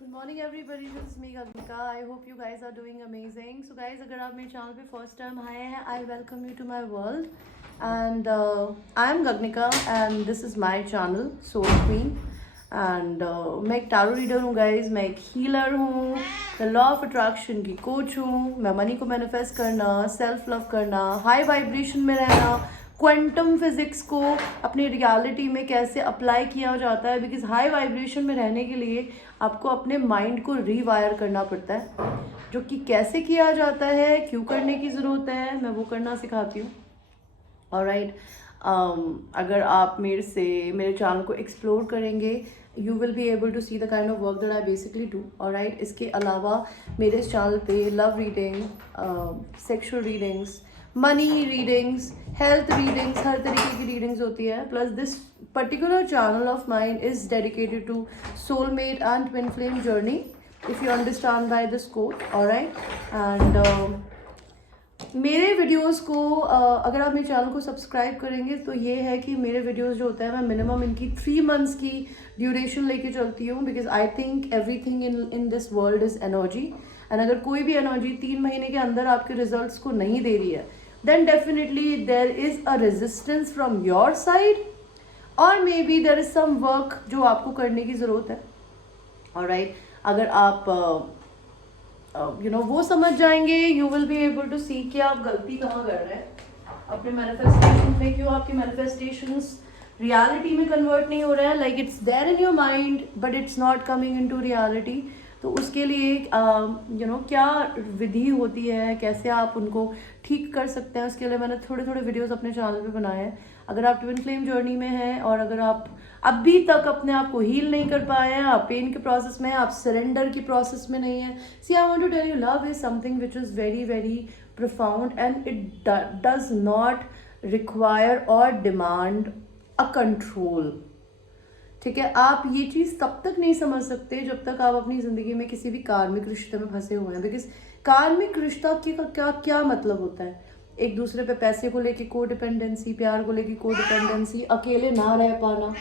Good morning everybody, this is me Gagnika. I hope you guys are doing amazing. So guys, अगर आप मेरे channel पे first time आए हैं, I welcome you to my world and I am Gagnika and this is my channel Soul Queen and मैं एक tarot reader हूँ guys, मैं एक हीलर हूँ, द लॉ ऑफ अट्रैक्शन की कोच हूँ। मैं मनी को मैनिफेस्ट करना, सेल्फ लव करना, हाई वाइब्रेशन में रहना, क्वांटम फिजिक्स को अपनी रियलिटी में कैसे अप्लाई किया जाता है, बिकॉज हाई वाइब्रेशन में रहने के लिए आपको अपने माइंड को रीवायर करना पड़ता है, जो कि कैसे किया जाता है, क्यों करने की ज़रूरत है, मैं वो करना सिखाती हूँ। ऑलराइट, अगर आप मेरे चैनल को एक्सप्लोर करेंगे, you will be able to see the kind of work that I basically do. Alright, इसके अलावा मेरे इस चैनल पे love reading, sexual readings, money readings, health readings, हर तरीके की रीडिंग्स होती है। Plus this particular channel of mind is dedicated to soulmate and twin flame journey, if you understand by this code. Alright, and मेरे videos को अगर आप मेरे चैनल को सब्सक्राइब करेंगे तो ये है कि मेरे वीडियोस जो होता है, मैं मिनिमम इनकी 3 मंथ्स की ड्यूरेशन लेके चलती हूँ, because I think everything in this world is energy. And अगर कोई भी एनर्जी 3 महीने के अंदर आपके रिजल्ट्स को नहीं दे रही है, then definitely there is a resistance from your side और maybe there is some work जो आपको करने की ज़रूरत है। ऑलराइट, अगर आप वो समझ जाएंगे, you will be able to see कि आप गलती कहाँ कर रहे हैं अपने मैनिफेस्टेशन में, क्यों आपके मैनिफेस्टेशंस रियलिटी में कन्वर्ट नहीं हो रहे हैं। Like it's there in your mind but it's not coming into reality. तो उसके लिए क्या विधि होती है, कैसे आप उनको ठीक कर सकते हैं, उसके लिए मैंने थोड़े थोड़े वीडियोस अपने चैनल पे बनाए हैं। अगर आप ट्विन फ्लेम जर्नी में हैं और अगर आप अभी तक अपने आप को हील नहीं कर पाए हैं, आप पेन के प्रोसेस में हैं, आप सरेंडर की प्रोसेस में नहीं है, see I want to tell you, love is something which is very very profound and it does not require or demand a control। ठीक है, आप ये चीज़ तब तक नहीं समझ सकते जब तक आप अपनी ज़िंदगी में किसी भी कार्मिक रिश्ते में फंसे हुए हैं, बिकॉज कार्मिक रिश्ता का क्या क्या मतलब होता है, एक दूसरे पे पैसे को लेके को डिपेंडेंसी, प्यार को लेके को डिपेंडेंसी, अकेले ना रह पाना।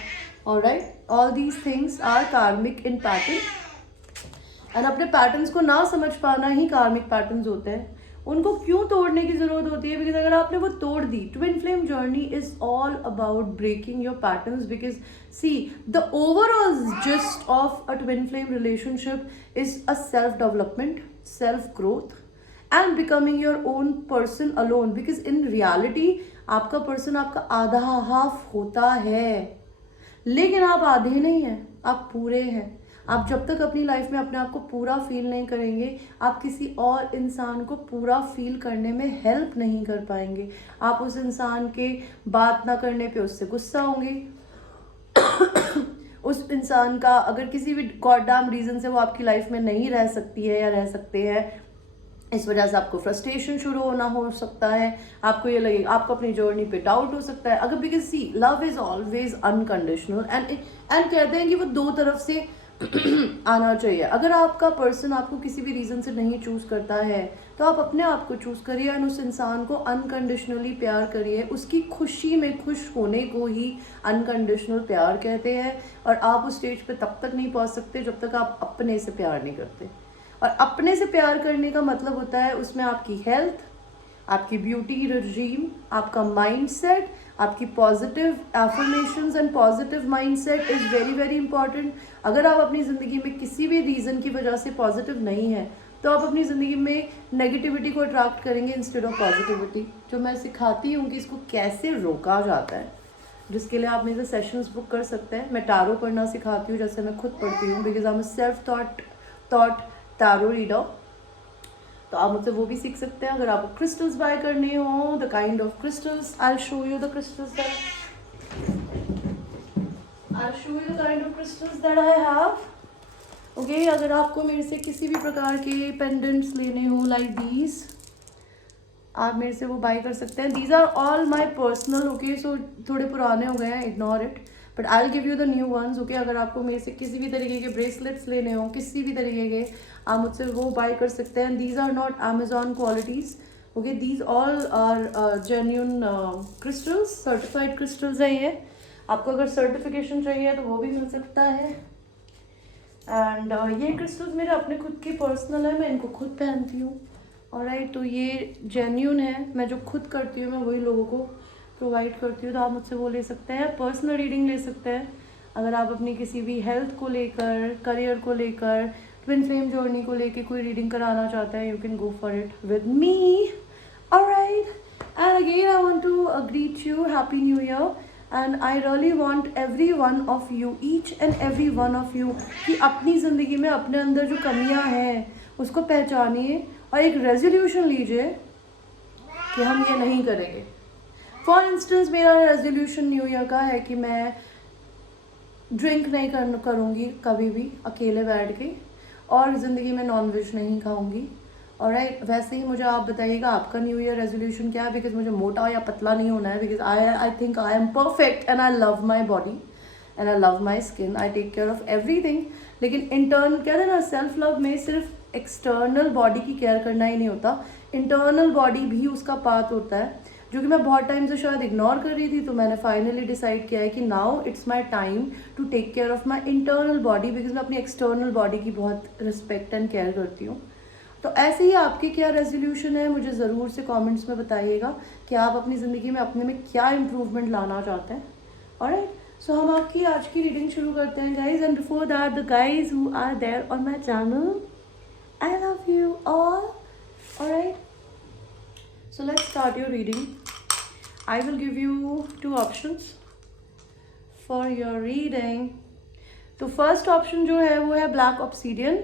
Alright, all these things are karmic in pattern and अपने पैटर्न्स को ना समझ पाना ही कार्मिक पैटर्न्स होते हैं। उनको क्यों तोड़ने की जरूरत होती है, बिकॉज अगर आपने वो तोड़ दी, twin flame journey is all about breaking your patterns. Because see, the overall gist of a twin flame relationship is a self development, self growth and becoming your own person alone. Because in reality आपका person आपका आधा half होता है, लेकिन आप आधे नहीं हैं, आप पूरे हैं। आप जब तक अपनी लाइफ में अपने आप को पूरा फील नहीं करेंगे, आप किसी और इंसान को पूरा फील करने में हेल्प नहीं कर पाएंगे। आप उस इंसान के बात ना करने पे उससे गुस्सा होंगे उस इंसान का अगर किसी भी गॉडडैम रीजन से वो आपकी लाइफ में नहीं रह सकती है या रह सकते हैं, इस वजह से आपको फ्रस्ट्रेशन शुरू होना हो सकता है, आपको ये लगेगा, आपको अपनी जर्नी पे डाउट हो सकता है। अगर because see, love is always unconditional and कहते हैं कि वो दो तरफ से आना चाहिए। अगर आपका पर्सन आपको किसी भी रीज़न से नहीं चूज़ करता है तो आप अपने आप को चूज़ करिए एंड उस इंसान को अनकंडीशनली प्यार करिए। उसकी खुशी में खुश होने को ही अनकंडीशनल प्यार कहते हैं। और आप उस स्टेज पे तब तक नहीं पहुंच सकते जब तक आप अपने से प्यार नहीं करते। और अपने से प्यार करने का मतलब होता है उसमें आपकी हेल्थ, आपकी ब्यूटी रजीम, आपका माइंडसेट, आपकी positive affirmations and positive mindset is very very important. अगर आप अपनी ज़िंदगी में किसी भी रीज़न की वजह से पॉजिटिव नहीं है तो आप अपनी ज़िंदगी में नेगेटिविटी को अट्रैक्ट करेंगे इंस्टेड ऑफ पॉजिटिविटी। जो मैं सिखाती हूँ कि इसको कैसे रोका जाता है, जिसके लिए आप मेरे से सेशंस बुक कर सकते हैं। मैं टैरो पढ़ना सिखाती हूँ, जैसे मैं खुद पढ़ती हूँ, because I am self thought tarot reader. तो आप मुझसे वो भी सीख सकते हैं। अगर आपको क्रिस्टल्स बाय करने हो, the kind of crystals, I will show you the crystals that I have. Okay, अगर आपको मेरे से किसी भी प्रकार के पेंडेंट्स लेने हो लाइक दीज, आप मेरे से वो बाय कर सकते हैं। These are all my personal. Okay, so थोड़े पुराने हो गए हैं, ignore it, but I will give you the new ones. Okay, अगर आपको मेरे से किसी भी तरीके के ब्रेसलेट्स लेने हो, किसी भी तरीके के, आप मुझसे वो बाय कर सकते हैं। These are not Amazon qualities. Okay, these all are genuine crystals, certified crystals हैं ये। आपको अगर सर्टिफिकेशन चाहिए तो वो भी मिल सकता है। एंड ये क्रिस्टल्स मेरे अपने खुद के पर्सनल है, मैं इनको खुद पहनती हूँ। ऑलराइट, तो ये जेन्यून है, मैं जो खुद करती हूँ मैं वही लोगों को प्रोवाइड करती हूँ। तो आप मुझसे वो ले सकते हैं, पर्सनल रीडिंग ले सकते हैं। अगर आप अपनी किसी भी हेल्थ को लेकर, करियर को लेकर, ट्विन फ्लेम जर्नी को लेकर कोई रीडिंग कराना चाहते हैं, you can go for it with me. Alright, and again I want to greet you happy new year. And I really want every one of you, each and every one of you, कि अपनी ज़िंदगी में अपने अंदर जो कमियां हैं उसको पहचानिए और एक रेजोल्यूशन लीजिए कि हम ये नहीं करेंगे। फॉर इंस्टेंस मेरा रेजोल्यूशन न्यू ईयर का है कि मैं ड्रिंक नहीं करूँगी कभी भी अकेले बैठ के, और ज़िंदगी में नॉनवेज नहीं खाऊंगी। ऑलराइट, वैसे ही मुझे आप बताइएगा आपका न्यू ईयर रेजोल्यूशन क्या है, बिकॉज मुझे मोटा या पतला नहीं होना है, because I think I am perfect and I love my body and I love my skin, I take care of everything. लेकिन इंटर्न कहते हैं ना, सेल्फ लव में सिर्फ एक्सटर्नल बॉडी की केयर करना ही नहीं होता, इंटरनल बॉडी भी उसका पार्ट होता है, जो कि मैं बहुत टाइम से शायद इग्नोर कर रही थी। तो मैंने फाइनली डिसाइड किया है कि now it's my time to take care of my internal body, because मैं अपनी एक्सटर्नल बॉडी की बहुत रिस्पेक्ट एंड केयर करती हूँ। तो ऐसे ही आपके क्या रेजोल्यूशन है, मुझे ज़रूर से कमेंट्स में बताइएगा कि आप अपनी ज़िंदगी में अपने में क्या इम्प्रूवमेंट लाना चाहते हैं। ऑलराइट, सो हम आपकी आज की रीडिंग शुरू करते हैं guys. And before that, the guys who are there on my channel, I love you all. Alright, so let's start your reading. I will give you two options for your reading. तो first option जो है वो है black obsidian,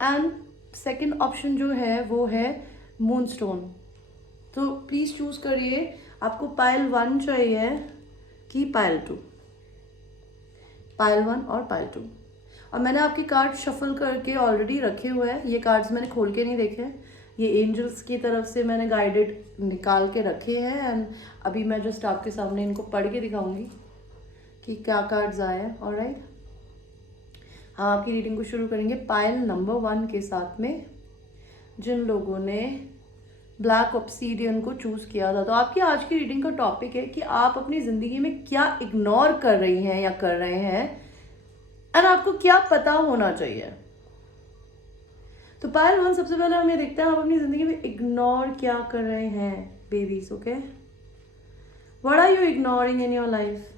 and second option जो है वो है moonstone. तो प्लीज चूज करिए आपको पाइल 1 चाहिए कि पाइल 2, पाइल 1 और पाइल 2। और मैंने आपके कार्ड शफल करके ऑलरेडी रखे हुए हैं, ये कार्ड्स मैंने खोल के नहीं देखे, ये एंजल्स की तरफ से मैंने गाइडेड निकाल के रखे हैं। एंड अभी मैं जस्ट आपके सामने इनको पढ़ के दिखाऊंगी कि क्या कार्ड्स आए हैं। ऑलराइट, हम आपकी रीडिंग को शुरू करेंगे पाइल नंबर 1 के साथ में, जिन लोगों ने ब्लैक ऑब्सीडियन को चूज किया था। तो आपकी आज की रीडिंग का टॉपिक है कि आप अपनी जिंदगी में क्या इग्नोर कर रही हैं या कर रहे हैं, एंड आपको क्या पता होना चाहिए। तो पाइल 1 सबसे पहले हमें देखते हैं आप अपनी जिंदगी में इग्नोर क्या कर रहे हैं babies. Okay, what are you ignoring in your life?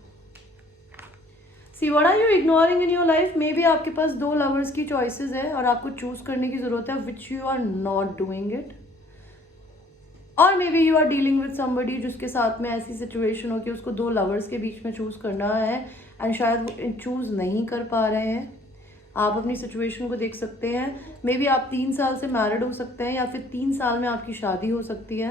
See, what are you ignoring in your life? Maybe आपके पास 2 लवर्स की चॉइसेस है और आपको चूज करने की जरूरत है which you are not doing it, और maybe you are dealing with somebody जिसके साथ में ऐसी सिचुएशन हो कि उसको 2 लवर्स के बीच में चूज करना है एंड शायद वो चूज नहीं कर पा रहे हैं। आप अपनी सिचुएशन को देख सकते हैं, मे बी आप 3 साल से मैरिड हो सकते हैं, या फिर 3 साल में आपकी शादी हो सकती है,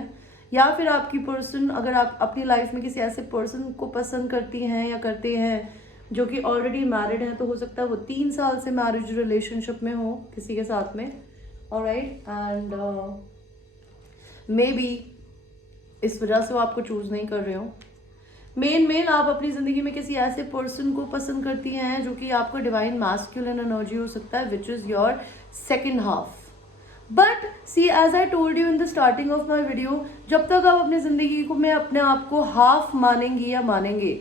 या फिर आपकी पर्सन, अगर आप अपनी लाइफ में किसी ऐसे पर्सन को पसंद करती हैं या करते हैं जो कि ऑलरेडी मैरिड हैं, तो हो सकता है वो 3 साल से मैरिज रिलेशनशिप में हो किसी के साथ में। ऑलराइट, एंड मे बी इस वजह से वो आपको चूज नहीं कर रहे हो। मेन आप अपनी जिंदगी में किसी ऐसे पर्सन को पसंद करती हैं जो कि आपका डिवाइन मैस्कुलिन एनर्जी हो सकता है, which is your second half. But see, as I told you in the starting of my video, जब तक आप अपनी जिंदगी को में अपने आप को हाफ मानेंगी या मानेंगे,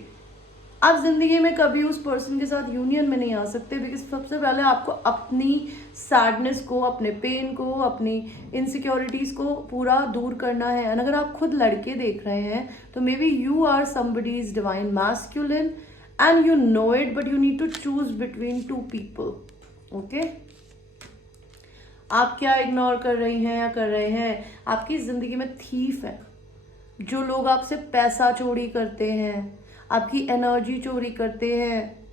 आप जिंदगी में कभी उस पर्सन के साथ यूनियन में नहीं आ सकते। बिकॉज सबसे पहले आपको अपनी सैडनेस को, अपने पेन को, अपनी इनसिक्योरिटीज को पूरा दूर करना है। एंड अगर आप खुद लड़के देख रहे हैं तो maybe you are somebody's divine masculine and you know it, but you need to choose between 2 people. Okay, आप क्या इग्नोर कर रही हैं या कर रहे हैं? आपकी जिंदगी में थीफ है, जो लोग आपसे पैसा चोरी करते हैं, आपकी एनर्जी चोरी करते हैं,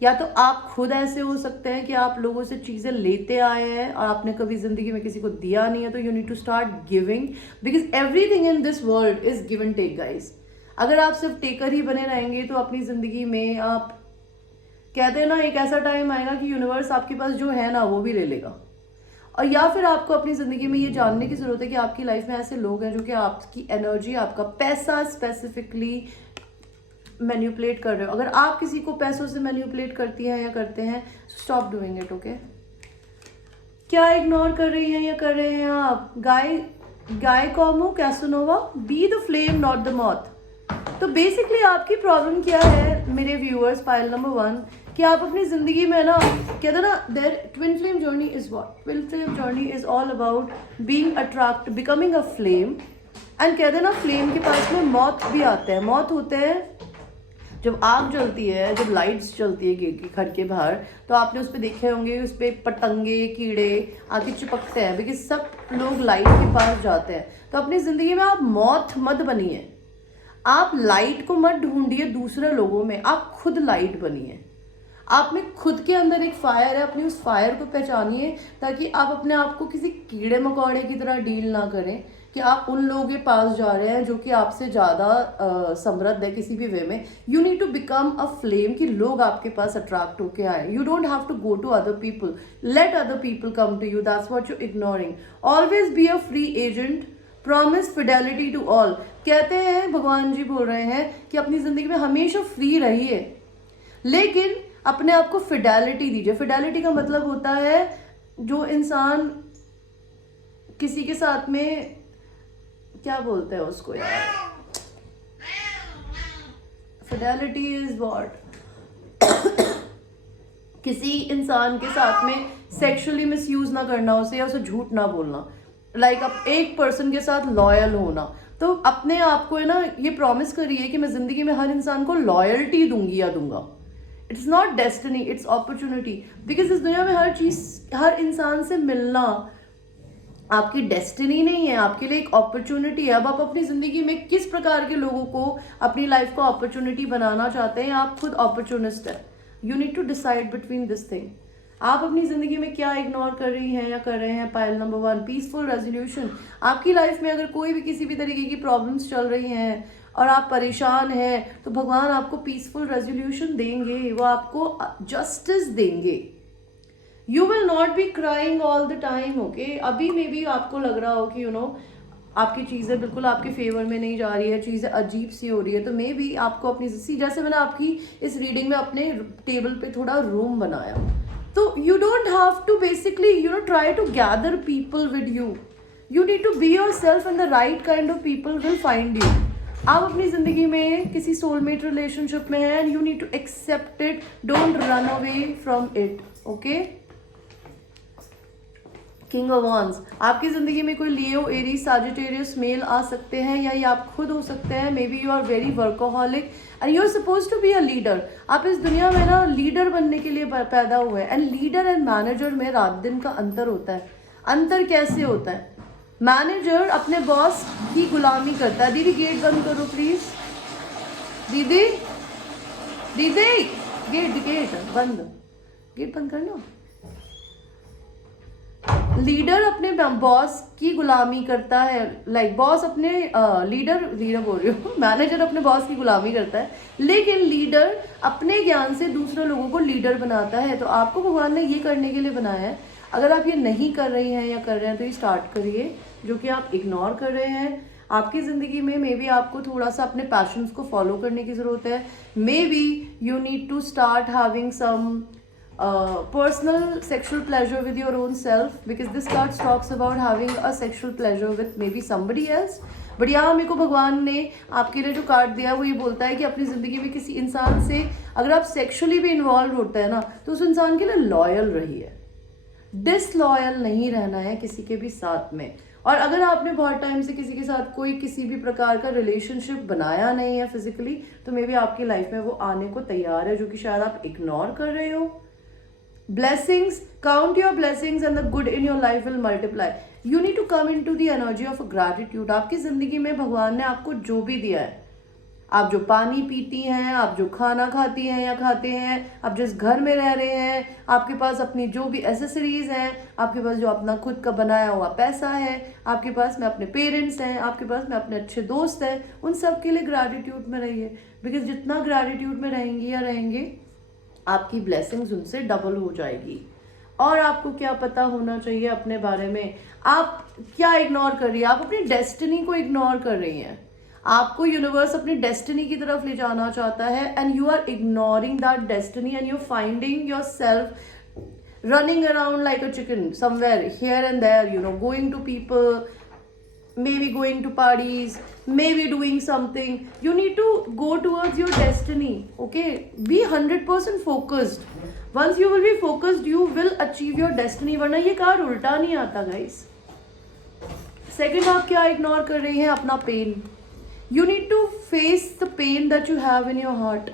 या तो आप खुद ऐसे हो सकते हैं कि आप लोगों से चीज़ें लेते आए हैं और आपने कभी जिंदगी में किसी को दिया नहीं है। तो you need to start giving, because everything in this world is give and take guys. अगर आप सिर्फ टेकर ही बने रहेंगे तो अपनी जिंदगी में आप, कहते हैं ना, एक ऐसा टाइम आएगा कि यूनिवर्स आपके पास जो है ना वो भी ले लेगा। और या फिर आपको अपनी जिंदगी में ये जानने की जरूरत है कि आपकी लाइफ में ऐसे लोग हैं जो कि आपकी एनर्जी, आपका पैसा स्पेसिफिकली मैन्युपुलेट कर रहे हो। अगर आप किसी को पैसों से मैन्युपुलेट करती हैं या करते हैं, स्टॉप डूइंग इट। ओके, क्या इग्नोर कर रही हैं या कर रहे हैं आप? Giacomo Casanova, be the flame not the moth. तो बेसिकली आपकी प्रॉब्लम क्या है मेरे व्यूअर्स, पाइल नंबर 1, कि आप अपनी ज़िंदगी में ना, कहते ना, there twin flame journey is what, twin flame journey is all about being attract, becoming a flame. And कहते ना फ्लेम के पास में मौत भी आते हैं, मौत होते हैं जब आग जलती है, जब लाइट्स जलती है घर के बाहर, तो आपने उस पर देखे होंगे, उस पर पतंगे कीड़े आके चिपकते हैं, बिकॉज सब लोग लाइट के पास जाते हैं। तो अपनी ज़िंदगी में आप मौत मत बनिए, आप लाइट को मत ढूंढिए दूसरे लोगों में, आप खुद लाइट बनिए। आप में खुद के अंदर एक फायर है, अपनी उस फायर को पहचानिए, ताकि आप अपने आप को किसी कीड़े मकोड़े की तरह डील ना करें कि आप उन लोगों के पास जा रहे हैं जो कि आपसे ज़्यादा समृद्ध है किसी भी वे में। You need to become a flame, कि लोग आपके पास अट्रैक्ट होके आए। You don't have to go to other people, let other people come to you, that's what you ignoring. Always be a free agent, promise fidelity to all. कहते हैं, भगवान जी बोल रहे हैं कि अपनी ज़िंदगी में हमेशा फ्री रहिए, लेकिन अपने आप को फिडेलिटी दीजिए। फिडेलिटी का मतलब होता है जो इंसान किसी के साथ में, क्या बोलते हैं उसको यार, फिडेलिटी इज व्हाट, किसी इंसान के साथ में सेक्सुअली मिसयूज ना करना उसे, या उसे झूठ ना बोलना, लाइक आप एक पर्सन के साथ लॉयल होना। तो अपने आप को है ना ये प्रॉमिस करिए कि मैं जिंदगी में हर इंसान को लॉयल्टी दूंगी या दूंगा। It's not destiny, it's opportunity. Because इस दुनिया में हर चीज, हर इंसान से मिलना आपकी डेस्टिनी नहीं है, आपके लिए एक अपॉर्चुनिटी है। अब आप अपनी जिंदगी में किस प्रकार के लोगों को अपनी लाइफ को अपॉर्चुनिटी बनाना चाहते हैं, आप खुद अपॉर्चुनिस्ट है। You need to decide between this thing. आप अपनी जिंदगी में क्या इग्नोर कर रही हैं या कर रहे हैं। Pile number 1, peaceful resolution. आपकी लाइफ में अगर कोई भी किसी भी तरीके की प्रॉब्लम्स चल रही हैं और आप परेशान हैं, तो भगवान आपको पीसफुल रेजोल्यूशन देंगे, वो आपको जस्टिस देंगे। You will not be crying all the time, okay. अभी में भी आपको लग रहा हो कि आपकी चीज़ें बिल्कुल आपके फेवर में नहीं जा रही है, चीज़ें अजीब सी हो रही है, तो मे बी आपको अपनी, जैसे मैंने आपकी इस रीडिंग में अपने टेबल पे थोड़ा रूम बनाया, तो you don't have to basically try to gather people with you. You need to be yourself and the right kind of people will find you. आप अपनी जिंदगी में किसी सोलमेट रिलेशनशिप में हैं, and you need to accept it, don't run away from it, okay. King of wands, आपकी जिंदगी में कोई लियो, एरीज, सैजिटेरियस मेल आ सकते हैं, या ये आप खुद हो सकते हैं। Maybe you are very workaholic and you are suppose to be a leader. आप इस दुनिया में ना लीडर बनने के लिए पैदा हुए हैं। एंड लीडर एंड मैनेजर में रात दिन का अंतर होता है। अंतर कैसे होता है? मैनेजर अपने बॉस की गुलामी करता है। दीदी गेट बंद करो प्लीज, दीदी दीदी गेट बंद, गेट बंद कर लो। लीडर अपने बॉस की गुलामी करता है, लाइक बॉस अपने लीडर बोल रही हूँ, मैनेजर अपने बॉस की गुलामी करता है, लेकिन लीडर अपने ज्ञान से दूसरे लोगों को लीडर बनाता है। तो आपको भगवान ने ये करने के लिए बनाया है। अगर आप ये नहीं कर रही हैं या कर रहे हैं, तो ये स्टार्ट करिए, जो कि आप इग्नोर कर रहे हैं। आपकी ज़िंदगी में मे बी आपको थोड़ा सा अपने पैशंस को फॉलो करने की ज़रूरत है। Maybe you need to start having some personal sexual pleasure with your own self, because this card talks about having a sexual pleasure with maybe somebody else. But यहाँ मेरे को भगवान ने आपके लिए जो कार्ड दिया वो ये बोलता है कि अपनी ज़िंदगी में किसी इंसान से अगर आप सेक्सुअली भी इन्वॉल्व होते हैं ना, तो उस इंसान के लिए लॉयल रहिए, डिसलॉयल नहीं रहना है किसी के भी साथ में। और अगर आपने बहुत टाइम से किसी के साथ कोई किसी भी प्रकार का रिलेशनशिप बनाया नहीं है फिजिकली, तो मे बी आपकी लाइफ में वो आने को तैयार है, जो कि शायद आप इग्नोर कर रहे हो। Blessings, count your blessings and the good in your life will multiply. You need to come into the energy of gratitude. आपकी जिंदगी में भगवान ने आपको जो भी दिया है, आप जो पानी पीती हैं, आप जो खाना खाती हैं या खाते हैं, आप जिस घर में रह रहे हैं, आपके पास अपनी जो भी एसेसरीज हैं, आपके पास जो अपना खुद का बनाया हुआ पैसा है, आपके पास में अपने पेरेंट्स हैं, आपके पास में अपने अच्छे दोस्त हैं, उन सब के लिए ग्रैटिट्यूड में रहिए। बिकॉज जितना ग्रैटिट्यूड में रहेंगी या रहेंगे, आपकी ब्लेसिंग्स उनसे डबल हो जाएगी। और आपको क्या पता होना चाहिए अपने बारे में, आप क्या इग्नोर कर रही है? आप अपनी डेस्टिनी को इग्नोर कर रही हैं। आपको यूनिवर्स अपनी डेस्टिनी की तरफ ले जाना चाहता है, and you are ignoring that destiny, and you finding yourself running around like a chicken somewhere here and there, going to people, maybe going to parties, maybe doing something. You need to go towards your destiny. Okay, be 100% focused. Once you will be focused, you will achieve your destiny. वरना ये card उल्टा नहीं आता guys. Second, आप क्या ignore कर रही हैं? अपना pain. You need to face the pain that you have in your heart.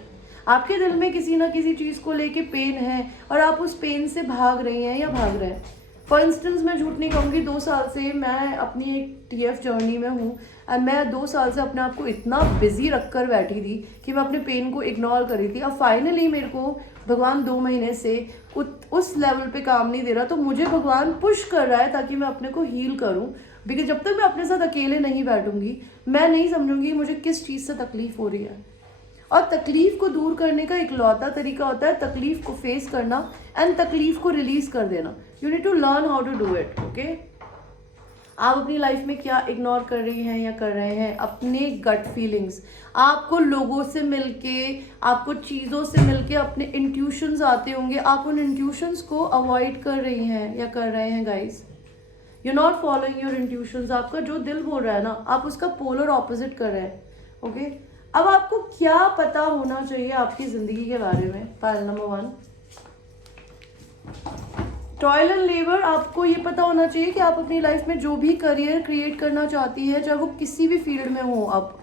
आपके दिल में किसी ना किसी चीज़ को लेके पेन है और आप उस पेन से भाग रही हैं या भाग रहे हैं. फॉर इंस्टेंस, मैं झूठ नहीं कहूँगी, 2 साल से मैं अपनी एक TF जर्नी में हूँ एंड मैं 2 साल से अपने आप को इतना बिजी रख कर बैठी थी कि मैं अपने पेन को इग्नोर कर रही थी. अब फाइनली मेरे को भगवान 2 महीने से उस लेवल पे काम नहीं दे रहा, तो मुझे भगवान पुश कर रहा है ताकि मैं अपने को हील करूँ. बिकॉज जब तक मैं अपने साथ अकेले नहीं बैठूंगी, मैं नहीं समझूंगी मुझे किस चीज़ से तकलीफ हो रही है. और तकलीफ को दूर करने का इकलौता तरीका होता है तकलीफ को फेस करना एंड तकलीफ को रिलीज कर देना. You need to learn how to do it. Okay, आप अपनी लाइफ में क्या इग्नोर कर रही हैं या कर रहे हैं? अपने गट फीलिंग्स. आपको लोगों से मिलके, आपको चीज़ों से मिलके अपने इंट्यूशंस आते होंगे. आप उन इंट्यूशंस को अवॉइड कर रही हैं या कर रहे हैं guys. You not following your intuitions. आपका जो दिल बोल रहा है ना, आप उसका पोलर ऑपोजिट कर रहे हैं. ओके, अब आपको क्या पता होना चाहिए आपकी जिंदगी के बारे में? Pile number 1, toil and labour. आपको ये पता होना चाहिए कि आप अपनी लाइफ में जो भी करियर क्रिएट करना चाहती है, चाहे वो किसी भी फील्ड में हो, अब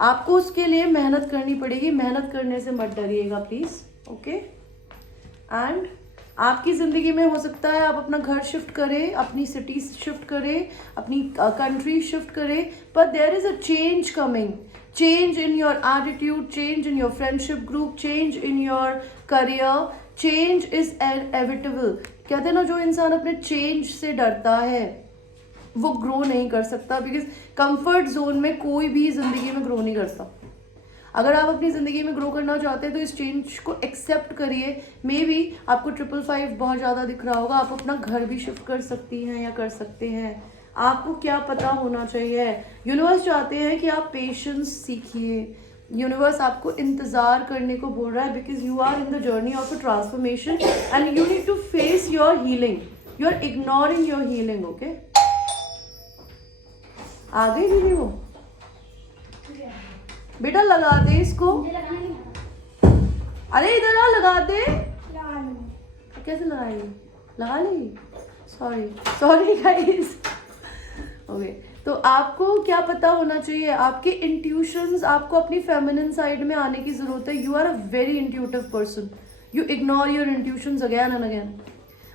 आपको उसके लिए मेहनत करनी पड़ेगी. मेहनत करने से मत डरिएगा प्लीज. ओके, एंड आपकी ज़िंदगी में हो सकता है आप अपना घर शिफ्ट करें, अपनी सिटी शिफ्ट करें, अपनी कंट्री शिफ्ट करें, पर there is a change coming. Change in your attitude, change in your friendship group, change in your career. Change is inevitable. कहते हैं ना, जो इंसान अपने चेंज से डरता है वो ग्रो नहीं कर सकता. बिकॉज कंफर्ट जोन में कोई भी ज़िंदगी में ग्रो नहीं करता. अगर आप अपनी ज़िंदगी में ग्रो करना चाहते हैं तो इस चेंज को एक्सेप्ट करिए. मे बी आपको 555 बहुत ज़्यादा दिख रहा होगा. आप अपना घर भी शिफ्ट कर सकती हैं या कर सकते हैं. आपको क्या पता होना चाहिए? यूनिवर्स चाहते हैं कि आप पेशेंस सीखिए. यूनिवर्स आपको इंतज़ार करने को बोल रहा है because you are in the journey of a transformation and you need to face your healing. You are ignoring your healing. Okay, आ गई दीदी वो? बेटा लगा दे इसको. अरे इधर आ, लगा दे. कैसे लगाएगी? लगा लेगी. Sorry guys. ओके, तो आपको क्या पता होना चाहिए? आपके इंट्यूशंस. आपको अपनी फेमिनिन साइड में आने की जरूरत है. You are a very intuitive person. You ignore your intuitions again and again.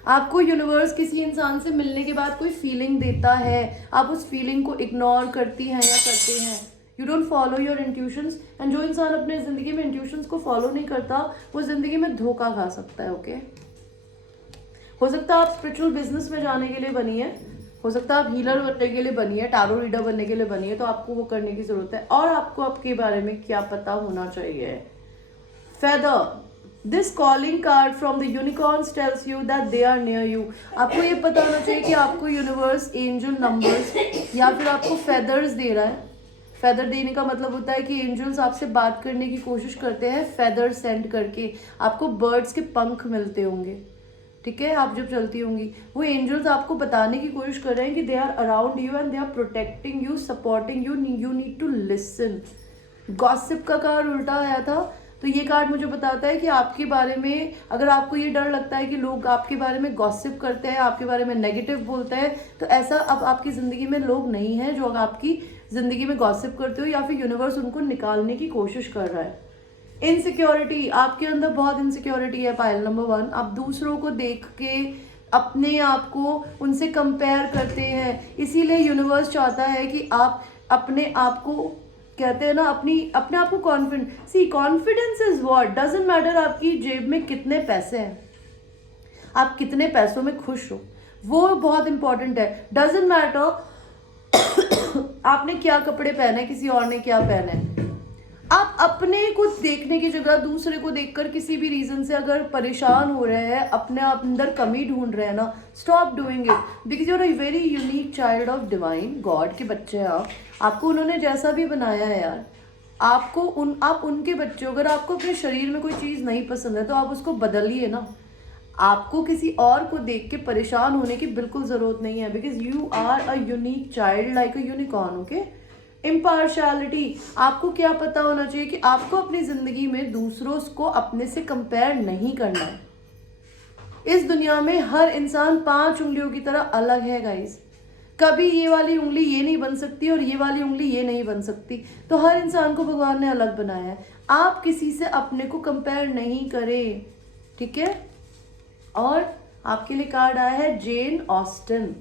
आपको यूनिवर्स किसी इंसान से मिलने के बाद कोई फीलिंग देता है, आप उस फीलिंग को इग्नोर करती हैं या करते हैं. You don't follow your intuitions. And जो इंसान अपने ज़िंदगी में इंट्यूशंस को फॉलो नहीं करता वो ज़िंदगी में धोखा खा सकता है. ओके, हो सकता है आप स्पिरिचुअल बिजनेस में जाने के लिए बनी है, हो सकता है आप हीलर बनने के लिए बनी है, टैरो रीडर बनने के लिए बनी है, तो आपको वो करने की ज़रूरत है. और आपको आपके बारे में क्या पता होना चाहिए? Feather. This calling card from the unicorns tells you that they are near you. आपको ये पता होना चाहिए कि आपको यूनिवर्स एंजल नंबर्स या फिर आपको फेदर्स दे रहा है. फेदर देने का मतलब होता है कि एंजल्स आपसे बात करने की कोशिश करते हैं फेदर सेंड करके. आपको बर्ड्स के पंख मिलते होंगे, ठीक है, आप जब चलती होंगी. वो एंजल्स आपको बताने की कोशिश कर रहे हैं कि they are around you and they are protecting you, supporting you. You need to listen. Gossip का कार्ड उल्टा आया था, तो ये कार्ड मुझे बताता है कि आपके बारे में, अगर आपको ये डर लगता है कि लोग आपके बारे में गॉसिप करते हैं, आपके बारे में नेगेटिव बोलते हैं, तो ऐसा अब आपकी ज़िंदगी में लोग नहीं हैं जो आपकी ज़िंदगी में गॉसिप करते हो या फिर यूनिवर्स उनको निकालने की कोशिश कर रहा है. इनसिक्योरिटी. आपके अंदर बहुत इनसिक्योरिटी है पायल नंबर 1. आप दूसरों को देख के अपने आप को उनसे कंपेयर करते हैं. इसीलिए यूनिवर्स चाहता है कि आप अपने आप को, कहते हैं ना, अपने आप को confident. See, confidence is what doesn't matter आपकी जेब में कितने पैसे हैं, आप कितने पैसों में खुश हो, वो बहुत इंपॉर्टेंट है. डजंट मैटर आपने क्या कपड़े पहने, किसी और ने क्या पहने है. आप अपने को देखने की जगह दूसरे को देखकर किसी भी रीजन से अगर परेशान हो रहे हैं, अपने अंदर कमी ढूंढ रहे हैं ना, stop doing it because you are a very unique child of divine god के बच्चे हैं आप. आपको उन्होंने जैसा भी बनाया है यार, आप उनके बच्चे हो. अगर आपको अपने शरीर में कोई चीज़ नहीं पसंद है तो आप उसको बदलिए ना. आपको किसी और को देख के परेशान होने की बिल्कुल ज़रूरत नहीं है, because you are a unique child like a unicorn. Okay, impartiality, आपको क्या पता होना चाहिए कि आपको अपनी ज़िंदगी में दूसरों को अपने से कंपेयर नहीं करना है। इस दुनिया में हर इंसान 5 उंगलियों की तरह अलग है गाइस। कभी ये वाली उंगली ये नहीं बन सकती और ये वाली उंगली ये नहीं बन सकती। तो हर इंसान को भगवान ने अलग बनाया है। आप किसी से अपने को कंपेयर नहीं करें, ठीक है। और आपके लिए कार्ड आया है Jane Austen.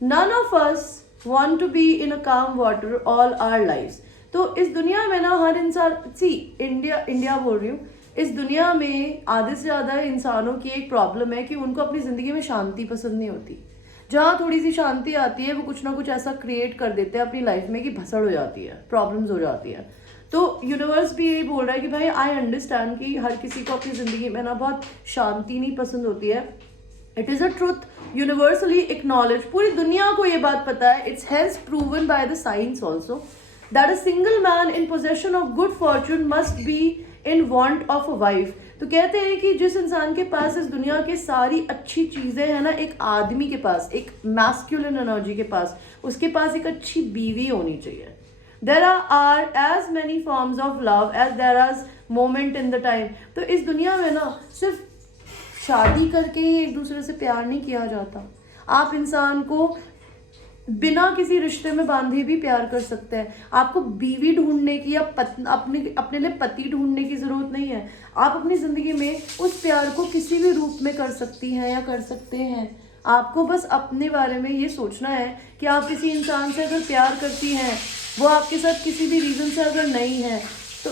None of us want to be in a calm water all our lives. तो इस दुनिया में ना हर इंसान, सी इंडिया बोल रही हूँ, इस दुनिया में आधे से ज़्यादा इंसानों की एक प्रॉब्लम है कि उनको अपनी ज़िंदगी में शांति पसंद नहीं होती। जहाँ थोड़ी सी शांति आती है वो कुछ ना कुछ ऐसा क्रिएट कर देते हैं अपनी लाइफ में कि भसड़ हो जाती है, प्रॉब्लम्स हो जाती है। तो यूनिवर्स भी यही बोल रहा है कि भाई आई अंडरस्टैंड कि हर किसी को अपनी ज़िंदगी में ना बहुत शांति नहीं पसंद होती है। It is a truth universally acknowledge, पूरी दुनिया को ये बात पता है। It's hence proven by the science also that a single man in possession of good Fortune must be in want of a wife. तो कहते हैं कि जिस इंसान के पास इस दुनिया की सारी अच्छी चीज़ें हैं ना, एक आदमी के पास, एक मैस्कुलिन एनर्जी के पास, उसके पास एक अच्छी बीवी होनी चाहिए। There are as many forms of love as there are moment in the time. तो इस दुनिया में ना सिर्फ शादी करके ही एक दूसरे से प्यार नहीं किया जाता। आप इंसान को बिना किसी रिश्ते में बांधे भी प्यार कर सकते हैं। आपको बीवी ढूंढने की या अपने लिए पति ढूंढने की जरूरत नहीं है। आप अपनी जिंदगी में उस प्यार को किसी भी रूप में कर सकती हैं या कर सकते हैं। आपको बस अपने बारे में ये सोचना है कि आप किसी इंसान से अगर प्यार करती हैं, वो आपके साथ किसी भी रीज़न से अगर नहीं है, तो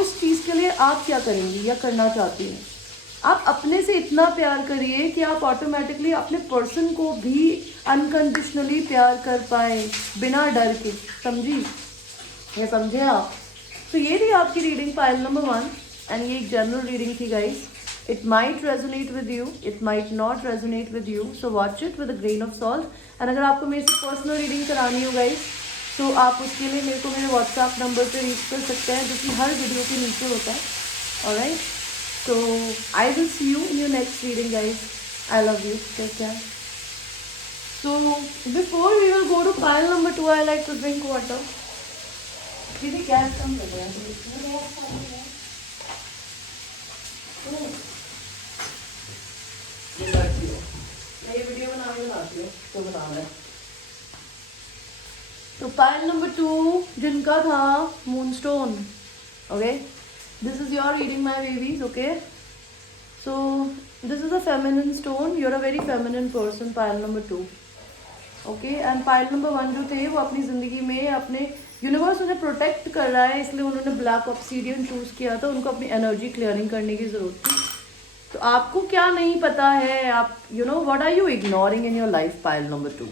उस चीज़ के लिए आप क्या करेंगी या करना चाहती हैं। आप अपने से इतना प्यार करिए कि आप ऑटोमेटिकली अपने पर्सन को भी अनकंडीशनली प्यार कर पाए बिना डर के। समझी या समझे आप? तो ये थी आपकी रीडिंग पाइल नंबर 1 एंड ये एक जनरल रीडिंग थी guys. It might resonate with you, it might not resonate with you, so watch it with a grain of salt. And अगर आपको मेरे से पर्सनल रीडिंग करानी हो गाइस, तो आप उसके लिए मेरे को मेरे व्हाट्सएप नंबर पे रीच कर सकते हैं, जो कि हर वीडियो के नीचे होता है। Alright, so I will see you in your next reading guys. I love you, take care. So before we will go to pile number 2, I like to drink water. दीदी गैस कम कर रहा है। ये video बनाती हूँ तो बनाना है। तो पाइल नंबर 2 जिनका था moonstone, okay, this is your reading my babies, okay? So this is a feminine stone, you're a very feminine person, pile number 2, okay? And pile number 1 जो थे वो अपनी ज़िंदगी में अपने यूनिवर्स उन्हें प्रोटेक्ट कर रहा है, इसलिए उन्होंने ब्लैक ऑब्सीडियन चूज़ किया था। उनको अपनी एनर्जी क्लियरिंग करने की ज़रूरत थी। तो आपको क्या नहीं पता है, आप you know what are you ignoring in your life, pile number 2।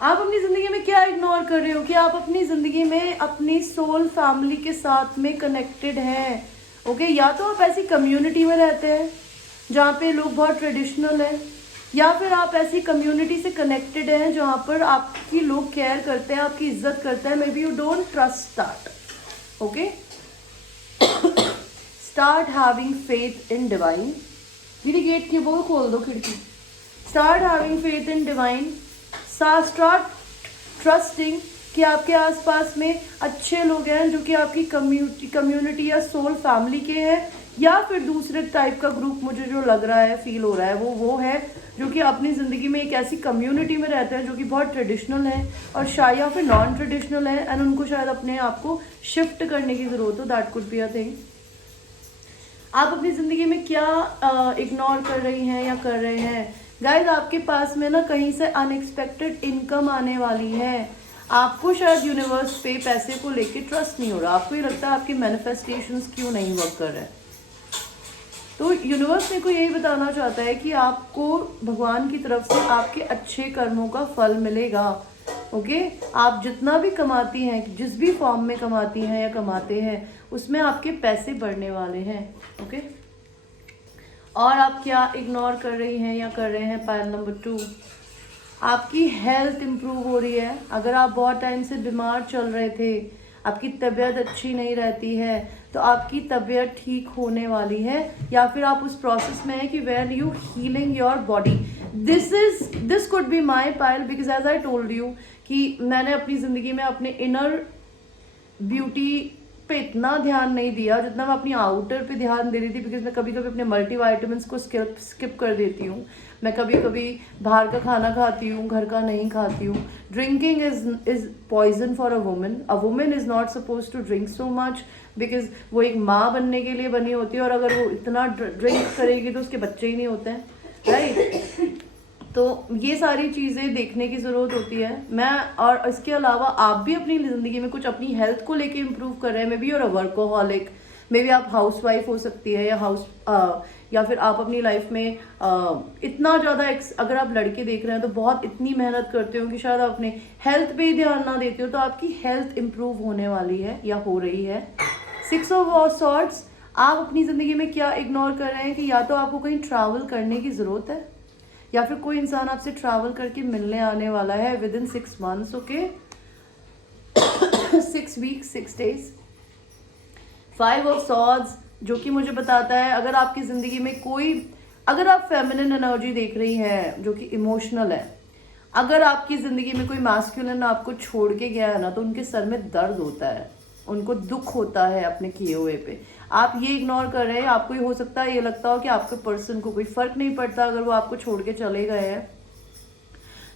आप अपनी ज़िंदगी में क्या इग्नोर कर रहे हो कि आप अपनी ज़िंदगी में अपनी सोल फैमिली के साथ में कनेक्टेड हैं, ओके? या तो आप ऐसी कम्युनिटी में रहते हैं जहाँ पे लोग बहुत ट्रेडिशनल हैं, या फिर आप ऐसी कम्युनिटी से कनेक्टेड हैं जहाँ पर आपकी लोग केयर करते हैं, आपकी इज्जत करते हैं। Maybe you don't trust that, okay? Start having faith in divine. मेरी गेट की वो खोल दो, खिड़की। Start having faith in divine, start trusting कि आपके आसपास में अच्छे लोग हैं जो कि आपकी कम्युनिटी या सोल फैमिली के हैं, या फिर दूसरे टाइप का ग्रुप मुझे जो लग रहा है, फील हो रहा है, वो है जो कि अपनी ज़िंदगी में एक ऐसी कम्युनिटी में रहते हैं जो कि बहुत ट्रेडिशनल है और शायद या फिर नॉन ट्रेडिशनल है, एंड उनको शायद अपने आप को शिफ्ट करने की ज़रूरत हो। That could be a thing. आप अपनी ज़िंदगी में क्या इग्नोर कर रही हैं या कर रहे हैं गाइज? आपके पास में ना कहीं से अनएक्सपेक्टेड इनकम आने वाली है। आपको शायद यूनिवर्स पे पैसे को लेके ट्रस्ट नहीं हो रहा। आपको ये लगता है आपके मैनिफेस्टेशंस क्यों नहीं वर्क कर रहे हैं। तो यूनिवर्स मेरे को यही बताना चाहता है कि आपको भगवान की तरफ से आपके अच्छे कर्मों का फल मिलेगा, ओके? आप जितना भी कमाती हैं, जिस भी फॉर्म में कमाती हैं या कमाते हैं, उसमें आपके पैसे बढ़ने वाले हैं, ओके? और आप क्या इग्नोर कर रही हैं या कर रहे हैं, पाइल नंबर 2? आपकी हेल्थ इम्प्रूव हो रही है। अगर आप बहुत टाइम से बीमार चल रहे थे, आपकी तबीयत अच्छी नहीं रहती है, तो आपकी तबीयत ठीक होने वाली है, या फिर आप उस प्रोसेस में हैं कि when you healing your body. This could be my pile, because as I told you कि मैंने अपनी ज़िंदगी में अपने इनर ब्यूटी पे इतना ध्यान नहीं दिया जितना मैं अपनी आउटर पे ध्यान दे रही थी, बिकॉज मैं कभी कभी अपने मल्टीवाइटामिन्स को स्किप कर देती हूँ. मैं कभी कभी बाहर का खाना खाती हूँ, घर का नहीं खाती हूँ. Drinking is poison for a woman. A woman is not suppose to drink so much, because वो एक माँ बनने के लिए बनी होती है, और अगर वो इतना ड्रिंक करेगी तो उसके बच्चे ही नहीं होते हैं, राइट. तो ये सारी चीज़ें देखने की ज़रूरत होती है. मैं और इसके अलावा आप भी अपनी ज़िंदगी में कुछ अपनी हेल्थ को लेके इम्प्रूव कर रहे हैं. मे बी और अ वर्कोहॉलिक, मे बी आप हाउस वाइफ हो सकती है, या फिर आप अपनी लाइफ में इतना ज़्यादा अगर आप लड़के देख रहे हैं तो बहुत इतनी मेहनत करते हो कि शायद आप अपने हेल्थ पे ही ध्यान ना देते हो, तो आपकी हेल्थ इम्प्रूव होने वाली है या हो रही है. 6 ऑफ सॉर्ड्स, आप अपनी ज़िंदगी में क्या इग्नोर कर रहे हैं कि या तो आपको कहीं ट्रैवल करने की ज़रूरत है, या फिर कोई इंसान आपसे ट्रैवल करके मिलने आने वाला है with in 6 months, okay. 6 weeks 6 days. 5 of swords, जो कि मुझे बताता है अगर आपकी ज़िंदगी में अगर आप फेमिनिन एनर्जी देख रही हैं जो कि इमोशनल है, अगर आपकी ज़िंदगी में कोई मैस्कुलिन आपको छोड़ के गया है ना, तो उनके सर में दर्द होता है, उनको दुख होता है अपने किए हुए पे. आप ये इग्नोर कर रहे हैं. आपको ये हो सकता है ये लगता हो कि आपके पर्सन को कोई फर्क नहीं पड़ता अगर वो आपको छोड़ के चले गए हैं.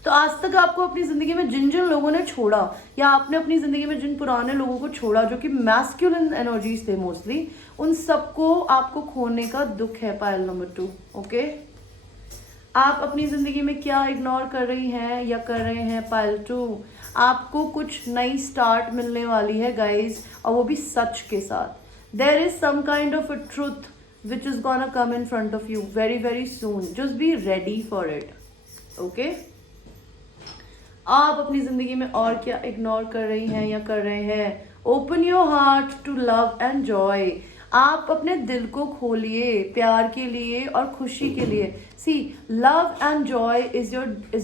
तो आज तक आपको अपनी ज़िंदगी में जिन जिन लोगों ने छोड़ा, या आपने अपनी ज़िंदगी में जिन पुराने लोगों को छोड़ा जो कि मैस्कुलिन एनर्जीज थे मोस्टली, उन सबको आपको खोने का दुख है. Pile number 2, okay. आप अपनी ज़िंदगी में क्या इग्नोर कर रही हैं या कर रहे हैं? पायल 2, आपको कुछ नई स्टार्ट मिलने वाली है गाइज, और वो भी सच के साथ. There is some kind of a truth which is gonna come in front of you very very soon. Just be ready for it. Okay? आप अपनी जिंदगी में और क्या इग्नोर कर रही हैं या कर रहे हैं? Open your heart to love and joy. आप अपने दिल को खोलिए प्यार के लिए और खुशी के लिए. See, love and joy is